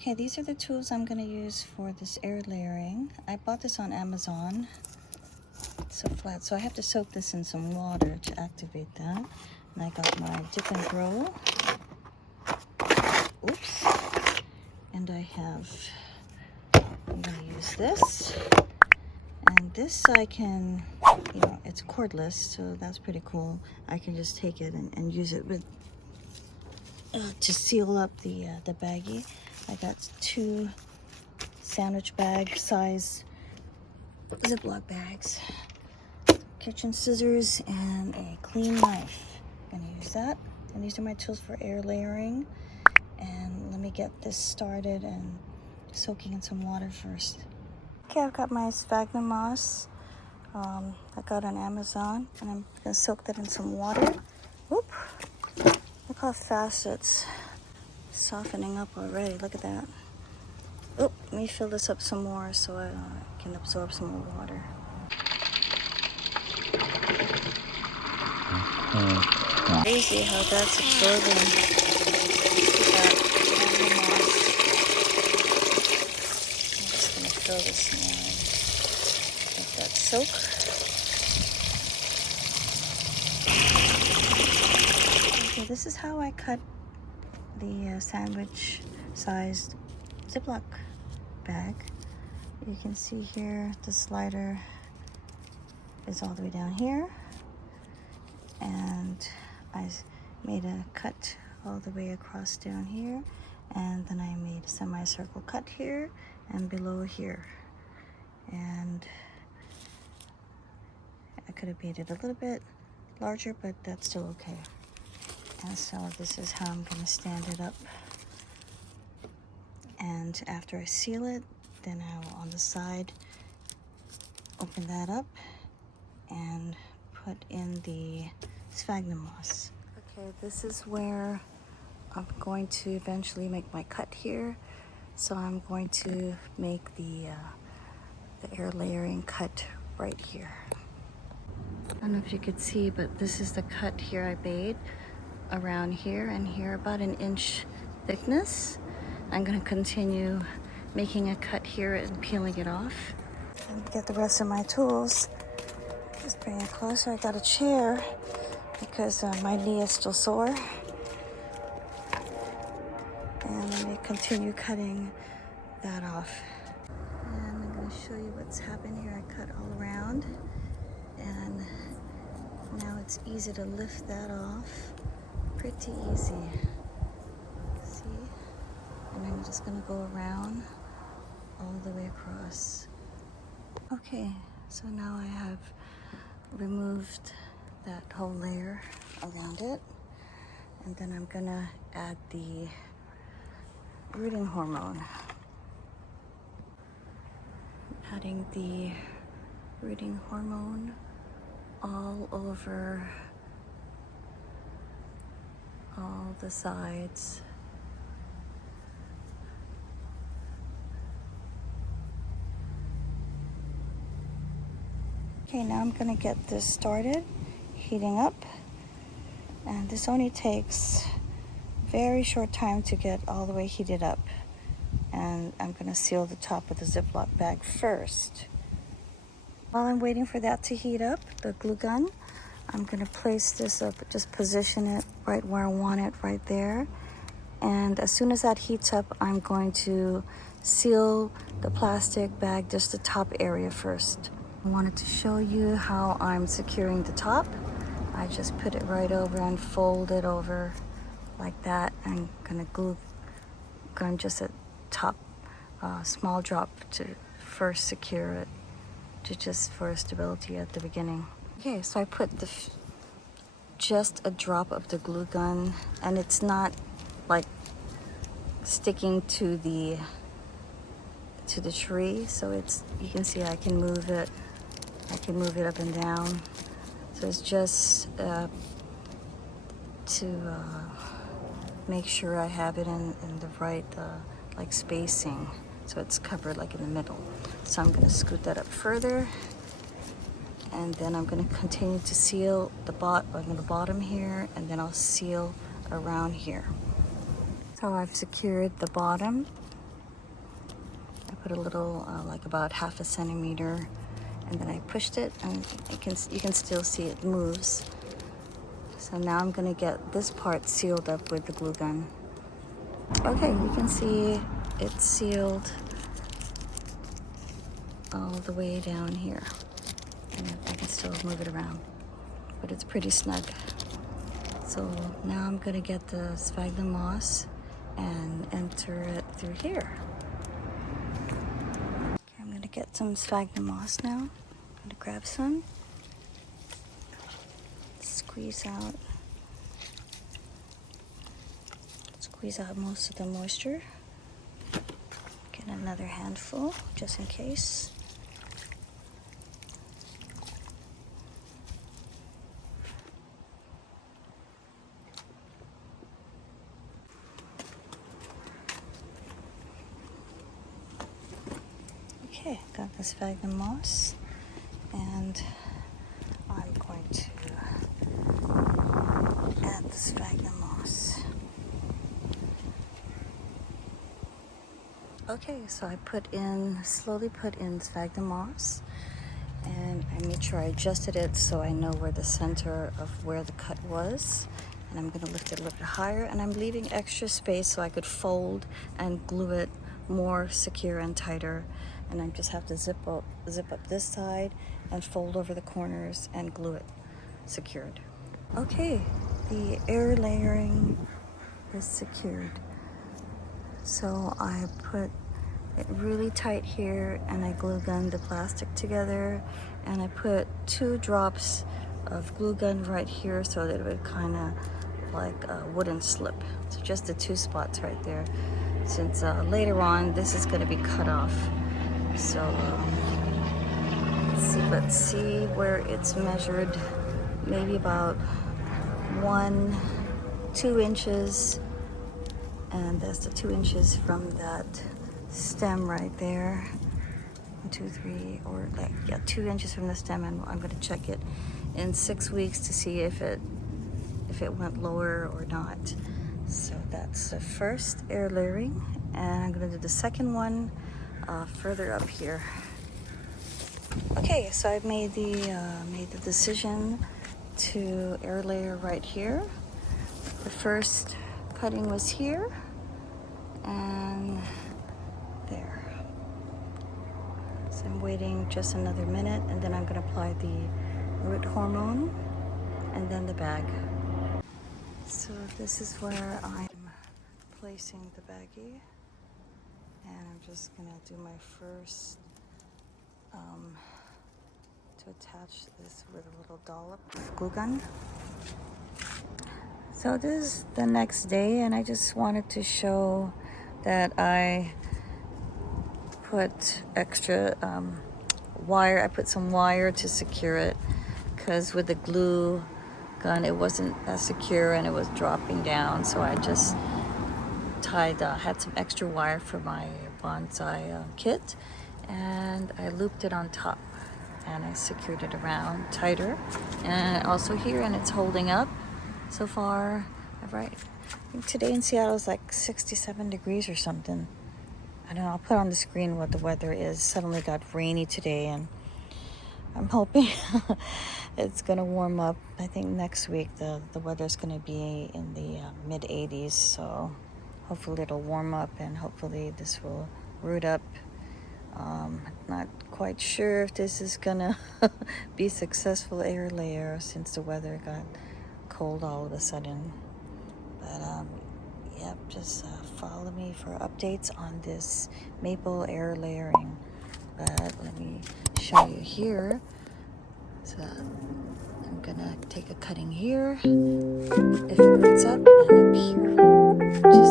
Okay, these are the tools I'm going to use for this air layering. I bought this on Amazon. It's so flat, so I have to soak this in some water to activate that. And I got my dip and grow. Oops. And I have, I'm going to use this. And this I can, you know, it's cordless, so that's pretty cool. I can just take it and use it with to seal up the baggie. I got 2 sandwich bag size Ziploc bags, kitchen scissors, and a clean knife. I'm gonna use that. And these are my tools for air layering. And let me get this started and soaking in some water first. Okay, I've got my sphagnum moss I got on Amazon, and I'm gonna soak that in some water. Whoop! Look how fast it's softening up already. Look at that. Oh, let me fill this up some more so I can absorb some more water. Crazy how that's absorbing. Look at that. I'm just gonna fill this now and let that soak. Okay, this is how I cut the sandwich-sized Ziploc bag. You can see here the slider is all the way down here, and I made a cut all the way across down here, and then I made a semicircle cut here and below here, and I could have made it a little bit larger, but that's still okay. And so this is how I'm going to stand it up. And after I seal it, then I will, on the side, open that up and put in the sphagnum moss. Okay, this is where I'm going to eventually make my cut here. So I'm going to make the air layering cut right here. I don't know if you could see, but this is the cut here I made around here and here, about 1 inch thickness. I'm going to continue making a cut here and peeling it off. And get the rest of my tools. Just bring it closer. I got a chair because my knee is still sore. And let me continue cutting that off. And I'm going to show you what's happened here. I cut all around, and now it's easy to lift that off. Pretty easy. See? And I'm just going to go around all the way across. Okay, so now I have removed that whole layer around it, and then I'm going to add the rooting hormone. Adding the rooting hormone all over all the sides. Okay, now I'm gonna get this started, heating up. And this only takes very short time to get all the way heated up. And I'm gonna seal the top of the Ziploc bag first. While I'm waiting for that to heat up, the glue gun, I'm gonna place this up, just position it right where I want it, right there. And as soon as that heats up, I'm going to seal the plastic bag, just the top area first. I wanted to show you how I'm securing the top. I just put it right over and fold it over like that. I'm gonna glue gun just a top small drop to first secure it, to just for stability at the beginning. Okay, so I put just a drop of the glue gun, and it's not like sticking to the tree, so it's, you can see I can move it up and down. So it's just to make sure I have it in the right like spacing, so it's covered like in the middle. So I'm going to scoot that up further, and then I'm going to continue to seal the bottom here, and then I'll seal around here. So I've secured the bottom, put a little, like about half a centimeter, and then I pushed it, and you can still see it moves. So now I'm gonna get this part sealed up with the glue gun. Okay, you can see it's sealed all the way down here, and I can still move it around, but it's pretty snug. So now I'm gonna get the sphagnum moss and enter it through here. Okay, I'm gonna get some sphagnum moss now. I'm gonna grab some, squeeze out most of the moisture. Get another handful just in case. Okay, got the sphagnum moss, and I'm going to add the sphagnum moss. Okay, so I slowly put in sphagnum moss, and I made sure I adjusted it so I know where the center of where the cut was. And I'm gonna lift it a little bit higher, and I'm leaving extra space so I could fold and glue it more secure and tighter. And I just have to zip up this side and fold over the corners and glue it secured. Okay, the air layering is secured. So I put it really tight here, and I glue gunned the plastic together, and I put 2 drops of glue gun right here so that it would kind of like a wooden slip. So just the 2 spots right there, since later on this is going to be cut off. So let's see where it's measured. Maybe about 2 inches, and that's the 2 inches from that stem right there. 1, 2, 3, or like, yeah, 2 inches from the stem, and I'm going to check it in 6 weeks to see if it went lower or not. So that's the first air layering, and I'm going to do the second one further up here. Okay, so I've made the decision to air layer right here. The first cutting was here and there. So I'm waiting just another minute, and then I'm going to apply the root hormone and then the bag. So this is where I'm placing the baggie, and I'm just going to do my first to attach this with a little dollop of glue gun. So this is the next day, and I just wanted to show that I put extra wire. I put some wire to secure it, because with the glue gun it wasn't as secure and it was dropping down. So I just had some extra wire for my bonsai kit, and I looped it on top, and I secured it around tighter, and also here, and it's holding up so far. Right, I think today in Seattle is like 67 degrees or something. I don't know, I'll put on the screen what the weather is. Suddenly got rainy today, and I'm hoping it's gonna warm up. I think next week the weather's gonna be in the mid 80s, so hopefully it'll warm up, and hopefully this will root up. Not quite sure if this is gonna be successful air layer since the weather got cold all of a sudden. But yep, just follow me for updates on this maple air layering. But let me show you here. So I'm gonna take a cutting here, if it roots up, and up here. Just